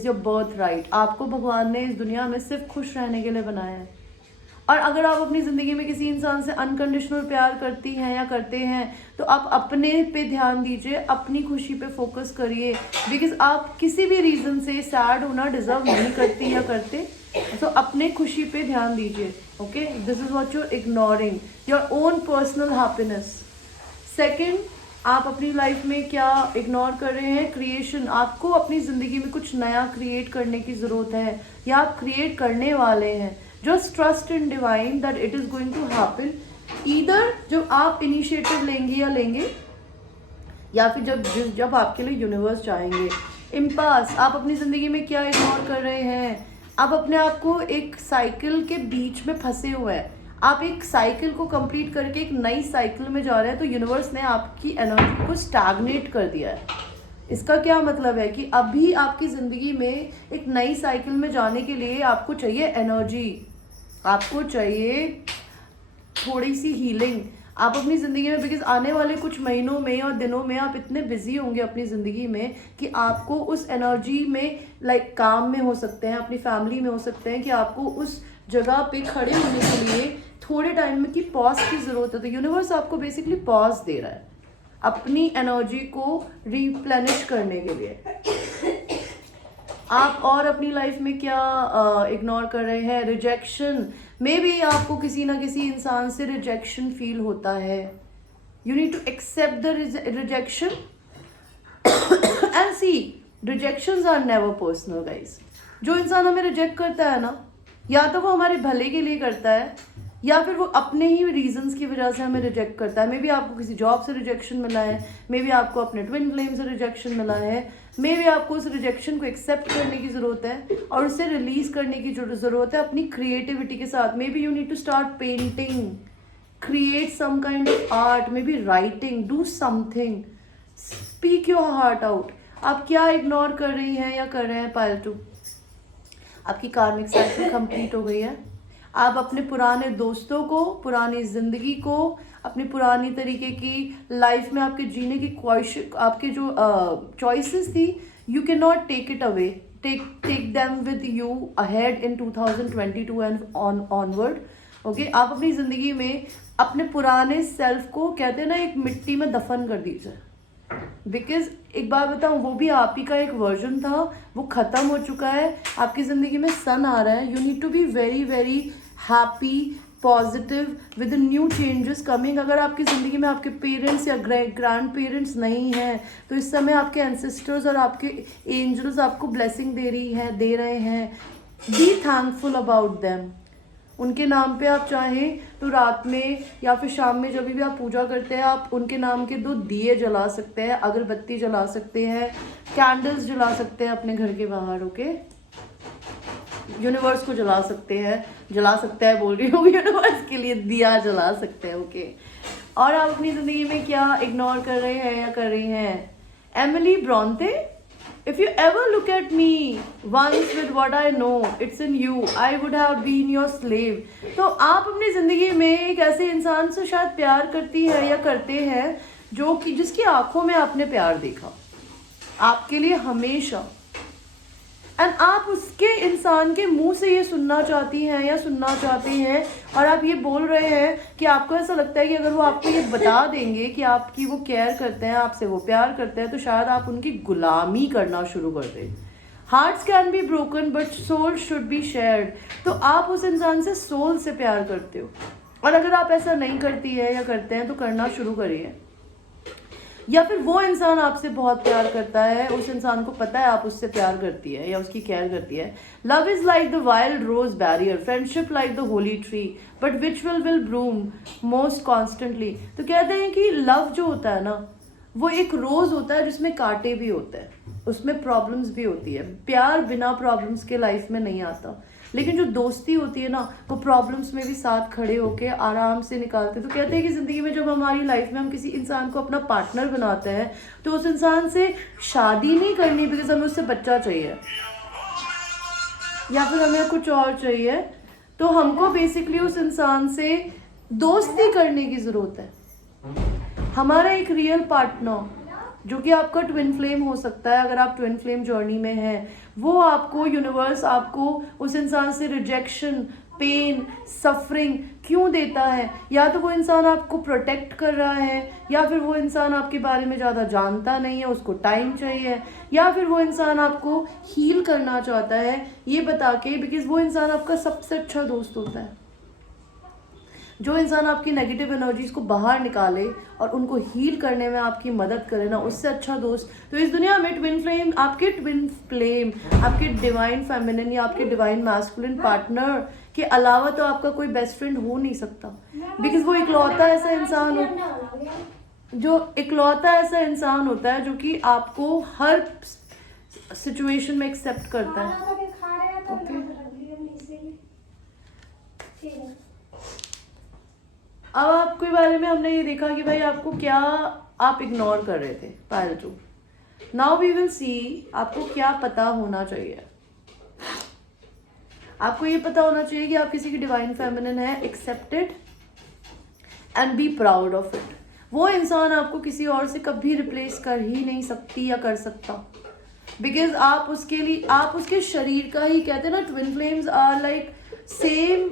your birthright. आपको भगवान ने इस दुनिया में सिर्फ खुश रहने के लिए बनाया है. और अगर आप अपनी ज़िंदगी में किसी इंसान से अनकंडीशनल प्यार करती हैं या करते हैं, तो आप अपने पे ध्यान दीजिए, अपनी खुशी पे फोकस करिए, बिकॉज आप किसी भी रीज़न से सैड होना डिजर्व नहीं करती या करते. तो अपने खुशी पे ध्यान दीजिए. Okay, this is what you're ignoring, your own personal happiness. Second, आप अपनी लाइफ में क्या इग्नोर कर रहे हैं? क्रिएशन. आपको अपनी ज़िंदगी में कुछ नया क्रिएट करने की ज़रूरत है, या आप क्रिएट करने वाले हैं. Just trust in divine that it is going to happen. Either जब आप इनिशिएटिव लेंगे या फिर जब आपके लिए यूनिवर्स चाहेंगे. इम्पास. आप अपनी ज़िंदगी में क्या इग्नोर कर रहे हैं? आप अपने आप को एक साइकिल के बीच में फंसे हुए हैं. आप एक साइकिल को कंप्लीट करके एक नई साइकिल में जा रहे हैं, तो यूनिवर्स ने आपकी एनर्जी को स्टैग्नेट कर दिया है. इसका क्या मतलब है कि अभी आपकी ज़िंदगी में एक नई साइकिल में जाने के लिए आपको चाहिए एनर्जी, आपको चाहिए थोड़ी सी हीलिंग. आप अपनी ज़िंदगी में, बिकॉज आने वाले कुछ महीनों में और दिनों में आप इतने बिजी होंगे अपनी ज़िंदगी में कि आपको उस एनर्जी में काम में हो सकते हैं, अपनी फैमिली में हो सकते हैं, कि आपको उस जगह पे खड़े होने के लिए थोड़े टाइम में की पॉज की ज़रूरत है. तो यूनिवर्स आपको बेसिकली पॉज दे रहा है अपनी एनर्जी को रिप्लेनिश करने के लिए. आप और अपनी लाइफ में क्या इग्नोर कर रहे हैं? रिजेक्शन. मे बी आपको किसी ना किसी इंसान से रिजेक्शन फील होता है. You need to accept the rejection and see, rejections are never personal guys. जो इंसान हमें रिजेक्ट करता है ना, या तो वो हमारे भले के लिए करता है, या फिर वो अपने ही रीजंस की वजह से हमें रिजेक्ट करता है. मे बी आपको किसी जॉब से रिजेक्शन मिला है, मे बी आपको अपने ट्विन फ्लेम से रिजेक्शन मिला है, मे बी आपको उस रिजेक्शन को एक्सेप्ट करने की ज़रूरत है और उसे रिलीज करने की ज़रूरत है अपनी क्रिएटिविटी के साथ. Maybe you need to start painting, create some kind of art, maybe writing, do something, speak your heart out. आप क्या इग्नोर कर रही हैं या कर रहे हैं? पायल 2, आपकी कार्मिक साइकिल कंप्लीट हो गई है. आप अपने पुराने दोस्तों को, पुरानी ज़िंदगी को, अपनी पुरानी तरीके की लाइफ में आपके जीने की ख्वाहिश, आपके जो चॉइसेस थी, you can not take it away. Take them with you ahead in 2022 and onward. Okay आप अपनी ज़िंदगी में अपने पुराने सेल्फ को कहते हैं ना एक मिट्टी में दफन कर दीजिए, बिकॉज एक बात बताऊँ, वो भी आप ही का एक वर्जन था, वो ख़त्म हो चुका है। आपकी ज़िंदगी में सन आ रहा है, you need to be very very happy, positive with new changes coming. अगर आपकी ज़िंदगी में आपके पेरेंट्स या ग्रैंड पेरेंट्स नहीं हैं तो इस समय आपके एंसेस्टर्स और आपके एंजल्स आपको ब्लेसिंग दे रहे हैं। Be thankful about them. उनके नाम पे आप चाहें तो रात में या फिर शाम में जब भी आप पूजा करते हैं, आप उनके नाम के 2 दिए जला सकते हैं, अगरबत्ती जला सकते हैं, कैंडल्स जला सकते हैं अपने घर के बाहर। ओके यूनिवर्स को जला सकते हैं बोल रही हूँ, यूनिवर्स के लिए दिया जला सकते हैं। ओके और आप अपनी ज़िंदगी में क्या इग्नोर कर रहे हैं या कर रही हैं? Emily Bronte, if you ever look at me once with what I know it's in you, I would have been your slave। तो आप अपनी ज़िंदगी में एक ऐसे इंसान से शायद प्यार करती है या करते हैं जो कि जिसकी आंखों में आपने प्यार देखा आपके लिए हमेशा, एंड आप उसके इंसान के मुंह से ये सुनना चाहती हैं या सुनना चाहते हैं, और आप ये बोल रहे हैं कि आपको ऐसा लगता है कि अगर वो आपको ये बता देंगे कि आपकी वो केयर करते हैं, आपसे वो प्यार करते हैं, तो शायद आप उनकी गुलामी करना शुरू कर दें। Hearts can be broken but soul should be shared. तो आप उस इंसान से सोल से प्यार करते हो, और अगर आप ऐसा नहीं करती है या करते हैं तो करना शुरू करिए। या फिर वो इंसान आपसे बहुत प्यार करता है, उस इंसान को पता है आप उससे प्यार करती है या उसकी केयर करती है। Love is like the wild rose briar, friendship like the holly tree, but which will bloom most constantly. तो कहते हैं कि लव जो होता है ना, वो एक रोज होता है जिसमें कांटे भी होते हैं, उसमें प्रॉब्लम्स भी होती है। प्यार बिना प्रॉब्लम्स के लाइफ में नहीं आता, लेकिन जो दोस्ती होती है ना, वो प्रॉब्लम्स में भी साथ खड़े होके आराम से निकालते। तो कहते हैं कि ज़िंदगी में जब हमारी लाइफ में हम किसी इंसान को अपना पार्टनर बनाते हैं तो उस इंसान से शादी नहीं करनी बिकॉज हमें उससे बच्चा चाहिए या फिर हमें कुछ और चाहिए, तो हमको बेसिकली उस इंसान से दोस्ती करने की ज़रूरत है। हमारा एक रियल पार्टनर जो कि आपका ट्विन फ्लेम हो सकता है, अगर आप ट्विन फ्लेम जर्नी में हैं, वो आपको यूनिवर्स आपको उस इंसान से रिजेक्शन, पेन, सफरिंग क्यों देता है? या तो वो इंसान आपको प्रोटेक्ट कर रहा है, या फिर वो इंसान आपके बारे में ज़्यादा जानता नहीं है, उसको टाइम चाहिए, या फिर वो इंसान आपको हील करना चाहता है ये बता के, बिकॉज वो इंसान आपका सबसे अच्छा दोस्त होता है। जो इंसान आपकी नेगेटिव एनर्जीज को बाहर निकाले और उनको हील करने में आपकी मदद करे ना, उससे अच्छा दोस्त तो इस दुनिया में ट्विन फ्लेम, आपके डिवाइन फेमिनिन या आपके डिवाइन मैस्कुलिन पार्टनर के अलावा तो आपका कोई बेस्ट फ्रेंड हो नहीं सकता। बिकॉज वो इकलौता ऐसा इंसान होता है जो कि आपको हर सिचुएशन में एक्सेप्ट करता है। अब आपके बारे में हमने ये देखा कि भाई आपको क्या आप इग्नोर कर रहे थे pile two. Now we will see आपको क्या पता होना चाहिए। आपको ये पता होना चाहिए कि आप किसी की डिवाइन फेमिनिन है, accepted and be proud of it. वो इंसान आपको किसी और से कभी रिप्लेस कर ही नहीं सकती या कर सकता, बिकॉज आप उसके शरीर का ही, कहते हैं ना twin flames are like same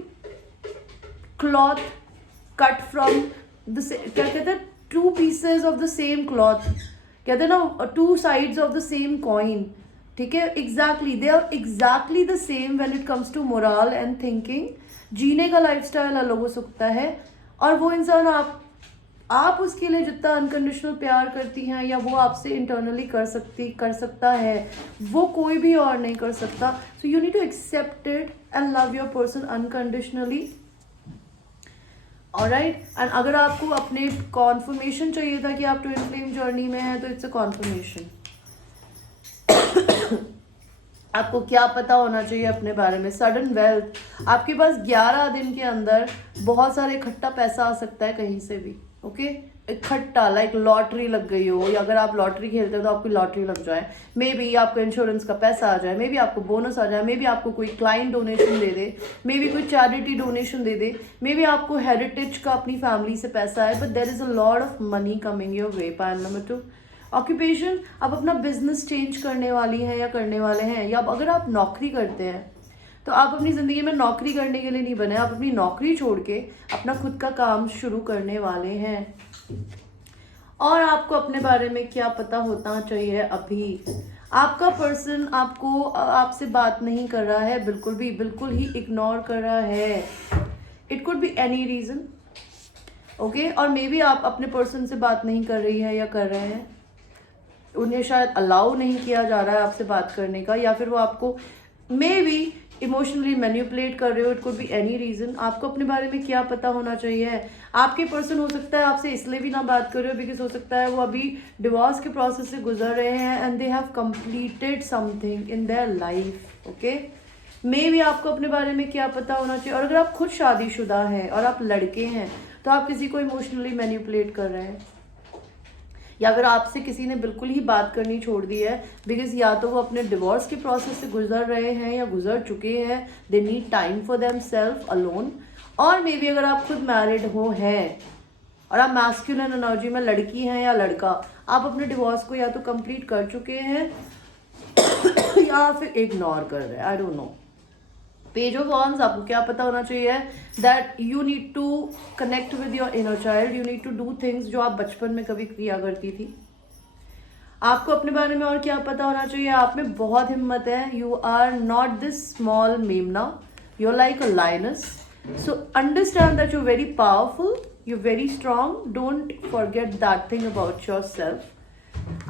cloth cut from क्या कहते हैं, 2 pieces of the same cloth, कहते हैं ना 2 sides of the same coin. ठीक है, exactly they are exactly the same when it comes to moral and thinking. जीने का लाइफस्टाइल अलग हो सकता है, और वो इंसान आप उसके लिए जितना अनकंडीशनल प्यार करती हैं या वो आपसे इंटरनली कर सकता है, वो कोई भी और नहीं कर सकता। So you need to accept it and love your person unconditionally. Alright, and अगर आपको अपने कॉन्फर्मेशन चाहिए था कि आप ट्विन फ्लेम जर्नी में हैं, तो इट्स अ कॉन्फर्मेशन। आपको क्या पता होना चाहिए अपने बारे में? सडन वेल्थ, आपके पास 11 दिन के अंदर बहुत सारे इकट्ठा पैसा आ सकता है कहीं से भी। ओके, इकट्ठा लाइक लॉटरी लग गई हो, या अगर आप लॉटरी खेलते हो तो आपकी लॉटरी लग जाए, मे बी आपको इंश्योरेंस का पैसा आ जाए, मे बी आपको बोनस आ जाए, मे बी आपको कोई क्लाइंट डोनेशन दे दे, मे बी कोई चैरिटी डोनेशन दे दे, मे बी आपको हेरिटेज का अपनी फैमिली से पैसा है, but there is a lot of money coming your way. Point number 2, occupation, आप अपना बिजनेस चेंज करने वाली हैं या करने वाले हैं, या अगर आप नौकरी करते हैं तो आप अपनी ज़िंदगी में नौकरी करने के लिए नहीं बने, आप अपनी नौकरी छोड़ के अपना खुद का काम शुरू करने वाले हैं। और आपको अपने बारे में क्या पता होना चाहिए अभी? आपका पर्सन आपसे बात नहीं कर रहा है, बिल्कुल ही इग्नोर कर रहा है। It could be any reason, okay. और मे बी आप अपने पर्सन से बात नहीं कर रही है या कर रहे हैं, उन्हें शायद अलाउ नहीं किया जा रहा है आपसे बात करने का, या फिर वो आपको मे बी इमोशनली मैनिपुलेट कर रहे हो। It could be any reason. आपको अपने बारे में क्या पता होना चाहिए? आपके पर्सन हो सकता है आपसे इसलिए भी ना बात कर रहे हो बिकॉज हो सकता है वो अभी डिवोर्स के प्रोसेस से गुजर रहे हैं and they have completed something in their life, okay. Maybe आपको अपने बारे में क्या पता होना चाहिए। और अगर आप खुद शादीशुदा हैं और आप लड़के हैं तो आप किसी को इमोशनली मैनिपुलेट कर रहे हैं, या अगर आपसे किसी ने बिल्कुल ही बात करनी छोड़ दी है बिकॉज या तो वो अपने डिवोर्स के प्रोसेस से गुजर रहे हैं या गुजर चुके हैं, they need time for them self alone. और मे बी अगर आप खुद मैरिड हो हैं और आप मैस्कुलिन एनर्जी में लड़की हैं या लड़का, आप अपने डिवोर्स को या तो कंप्लीट कर चुके हैं या फिर इग्नोर कर रहे हैं, I don't know. Page of wands, आपको क्या पता होना चाहिए that you need to connect with your inner child, you need to do things जो आप बचपन में कभी किया करती थी। आपको अपने बारे में और क्या पता होना चाहिए? आप में बहुत हिम्मत है, you are not this small मेमना, you are like a lioness. So understand that you are very powerful, you are very strong, don't forget that thing about yourself.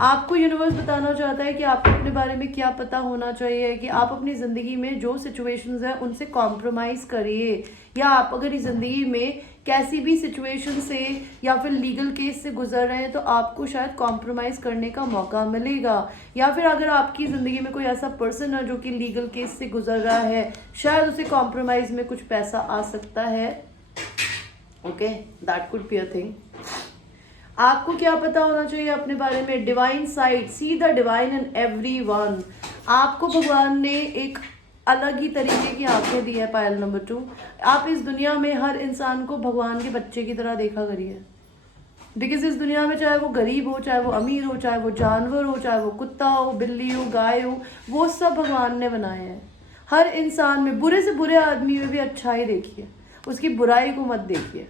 आपको यूनिवर्स बताना चाहता है कि आपको अपने बारे में क्या पता होना चाहिए कि आप अपनी ज़िंदगी में जो सिचुएशंस हैं उनसे कॉम्प्रोमाइज़ करिए, या आप अगर इस ज़िंदगी में कैसी भी सिचुएशन से या फिर लीगल केस से गुजर रहे हैं तो आपको शायद कॉम्प्रोमाइज़ करने का मौका मिलेगा। या फिर अगर आपकी ज़िंदगी में कोई ऐसा पर्सन है जो कि लीगल केस से गुजर रहा है, शायद उसे कॉम्प्रोमाइज़ में कुछ पैसा आ सकता है, okay, that could be a thing. आपको क्या पता होना चाहिए अपने बारे में? Divine side, see the divine in everyone. आपको भगवान ने एक अलग ही तरीके की आंखें दी है। पायल नंबर 2, आप इस दुनिया में हर इंसान को भगवान के बच्चे की तरह देखा करिए, बिकॉज इस दुनिया में चाहे वो गरीब हो, चाहे वो अमीर हो, चाहे वो जानवर हो, चाहे वो कुत्ता हो, बिल्ली हो, गाय हो, वो सब भगवान ने बनाए हैं। हर इंसान में, बुरे से बुरे आदमी में भी अच्छाई देखिए, उसकी बुराई को मत देखिए,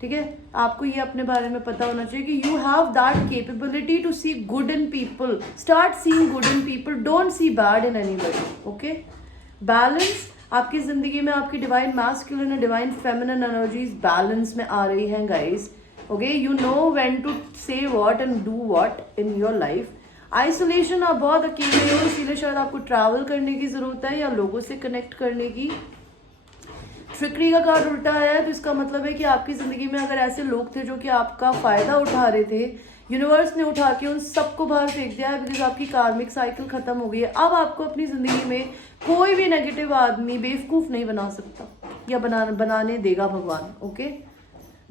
ठीक है। आपको ये अपने बारे में पता होना चाहिए कि you have that capability to see good in people, start seeing good in people, don't see bad in anybody, okay. Balance, आपकी ज़िंदगी में आपकी डिवाइन मैस्कुलिन और डिवाइन फेमिनिन एनर्जीज बैलेंस में आ रही हैं guys, okay. You know when to say what and do what in your life. Isolation, आप बहुत अकेले हो इसीलिए शायद आपको ट्रैवल करने की ज़रूरत है या लोगों से कनेक्ट करने की। ट्रिकरी का कार्ड उल्टा है तो इसका मतलब है कि आपकी ज़िंदगी में अगर ऐसे लोग थे जो कि आपका फ़ायदा उठा रहे थे, यूनिवर्स ने उठा के उन सबको बाहर फेंक दिया है बिकॉज आपकी कार्मिक साइकिल ख़त्म हो गई है। अब आपको अपनी ज़िंदगी में कोई भी नेगेटिव आदमी बेवकूफ़ नहीं बना सकता या बनाने देगा भगवान, ओके।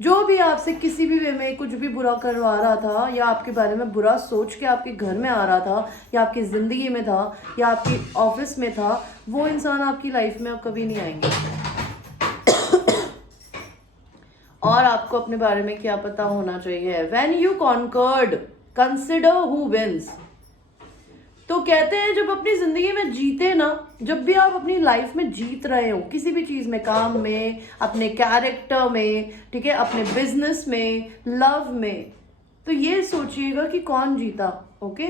जो भी आपसे किसी भी वे में कुछ भी बुरा करवा रहा था या आपके बारे में बुरा सोच के आपके घर में आ रहा था या आपकी ज़िंदगी में था या आपकी ऑफिस में था, वो इंसान आपकी लाइफ में अब कभी नहीं आएंगे। और आपको अपने बारे में क्या पता होना चाहिए? When you conquered, consider who wins। तो कहते हैं जब अपनी जिंदगी में जीते ना, जब भी आप अपनी लाइफ में जीत रहे हो किसी भी चीज में, काम में, अपने कैरेक्टर में, ठीक है, अपने बिजनेस में, लव में, तो ये सोचिएगा कि कौन जीता, ओके।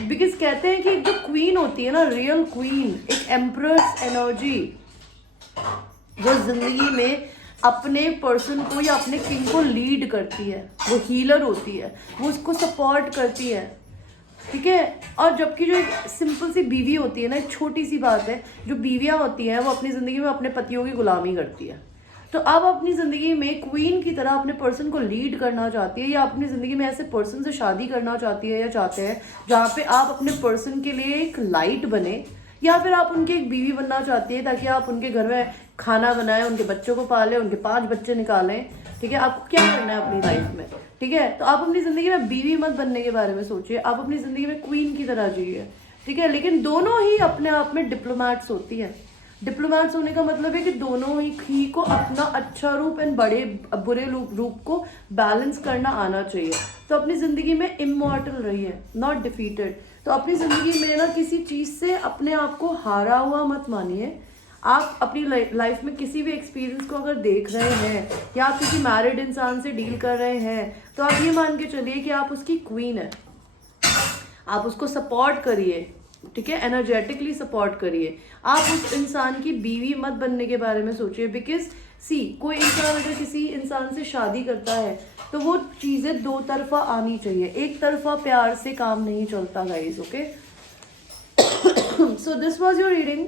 बिकॉज कहते हैं कि एक जो क्वीन होती है ना, रियल क्वीन, एक एम्प्रेस एनर्जी, वो जिंदगी में अपने पर्सन को या अपने किंग को लीड करती है, वो हीलर होती है, वो उसको सपोर्ट करती है, ठीक है। और जबकि जो एक सिंपल सी बीवी होती है ना, एक छोटी सी बात है, जो बीवियाँ होती हैं वो अपनी ज़िंदगी में अपने पतियों की गुलामी करती है। तो अब अपनी ज़िंदगी में क्वीन की तरह अपने पर्सन को लीड करना चाहती है या अपनी ज़िंदगी में ऐसे पर्सन से शादी करना चाहती है या चाहते हैं जहाँ पे आप अपने पर्सन के लिए एक लाइट बने, या फिर आप उनकी एक बीवी बनना चाहती है ताकि आप उनके घर में खाना बनाएं, उनके बच्चों को पालें, उनके 5 बच्चे निकालें, ठीक है। आपको क्या करना है अपनी लाइफ में, ठीक है। तो आप अपनी ज़िंदगी में बीवी मत बनने के बारे में सोचिए, आप अपनी ज़िंदगी में क्वीन की तरह जिए, ठीक है। लेकिन दोनों ही अपने आप में डिप्लोमैट्स होती है। डिप्लोमैट्स होने का मतलब है कि दोनों ही को अपना अच्छा रूप एंड बुरे रूप को बैलेंस करना आना चाहिए। तो अपनी ज़िंदगी में इमॉर्टल रहिए, नॉट डिफीटेड। तो अपनी ज़िंदगी में ना किसी चीज़ से अपने आप को हारा हुआ मत मानिए, आप अपनी लाइफ में किसी भी एक्सपीरियंस को अगर देख रहे हैं या आप किसी मैरिड इंसान से डील कर रहे हैं, तो आप ये मान के चलिए कि आप उसकी क्वीन है। आप उसको सपोर्ट करिए, ठीक है, एनर्जेटिकली सपोर्ट करिए। आप उस इंसान की बीवी मत बनने के बारे में सोचिए, बिकॉज कोई इंसान अगर किसी इंसान से शादी करता है तो वो चीज़ें दो तरफा आनी चाहिए, एक तरफा प्यार से काम नहीं चलता guys, okay. So this was your reading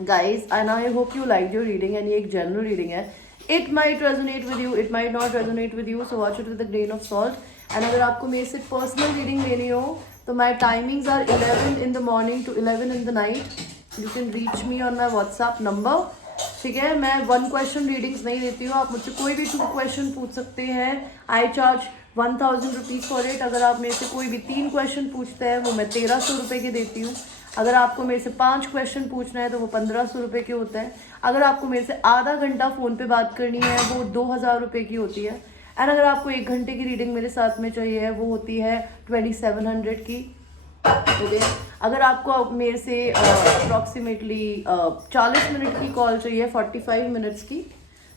guys and I hope you like your reading. And ये एक जनरल रीडिंग है, it might resonate with you, it might not resonate with you, so watch it with a grain of salt. And अगर आपको मेरे से personal reading लेनी हो तो माई timings are 11 in the morning to 11 in the night. You can reach me on my WhatsApp number, ठीक है। मैं 1 क्वेश्चन रीडिंग्स नहीं देती हूँ, आप मुझसे कोई भी 2 क्वेश्चन पूछ सकते हैं। आई चार्ज 1000 रुपीज़ फॉर इट। अगर आप मेरे से कोई भी 3 क्वेश्चन पूछते हैं वो मैं 1300 रुपये के देती हूँ। अगर आपको मेरे से 5 क्वेश्चन पूछना है तो वो 1500 रुपये के होता है। अगर आपको मेरे से आधा घंटा फ़ोन पे बात करनी है वो 2000 रुपये की होती है। एंड अगर आपको 1 घंटे की रीडिंग मेरे साथ में चाहिए वो होती है 2700 की, ओके। अगर आपको मेरे से अप्रॉक्सीमेटली 40 मिनट की कॉल चाहिए, 45 मिनट्स की,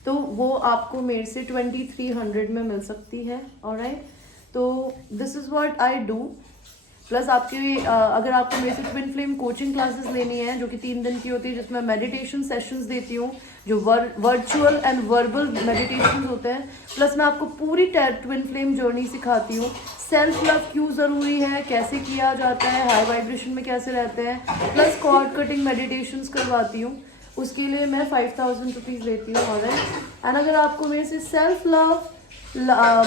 तो वो आपको मेरे से 2300 में मिल सकती है, ऑलराइट। तो this is what I do. Plus आपके अगर आपको मेरे से ट्विन फ्लेम कोचिंग क्लासेस लेनी है जो कि 3 दिन की होती है, जिसमें मेडिटेशन सेशंस देती हूँ जो वर्चुअल एंड वर्बल मेडिटेशन होते हैं। प्लस मैं आपको पूरी ट्विन फ्लेम जर्नी सिखाती हूँ। सेल्फ लव क्यों ज़रूरी है, कैसे किया जाता है, हाई वाइब्रेशन में कैसे रहते हैं, प्लस कॉर्ड कटिंग मेडिटेशंस करवाती हूँ। उसके लिए मैं 5000 रुपीज़ लेती हूँ, ऑलराइट। एंड अगर आपको मेरे से self love,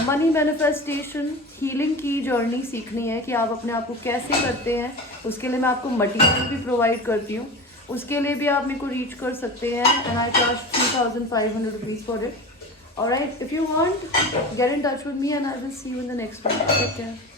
money manifestation, healing की जर्नी सीखनी है कि आप अपने आप को कैसे करते हैं, उसके लिए मैं आपको मटीरियल भी प्रोवाइड करती हूँ। उसके लिए भी आप मेरे को रीच कर सकते हैं। And I charge 3500 rupees for it, alright. If you want, get in touch with me and I will see you in the next one. Take care.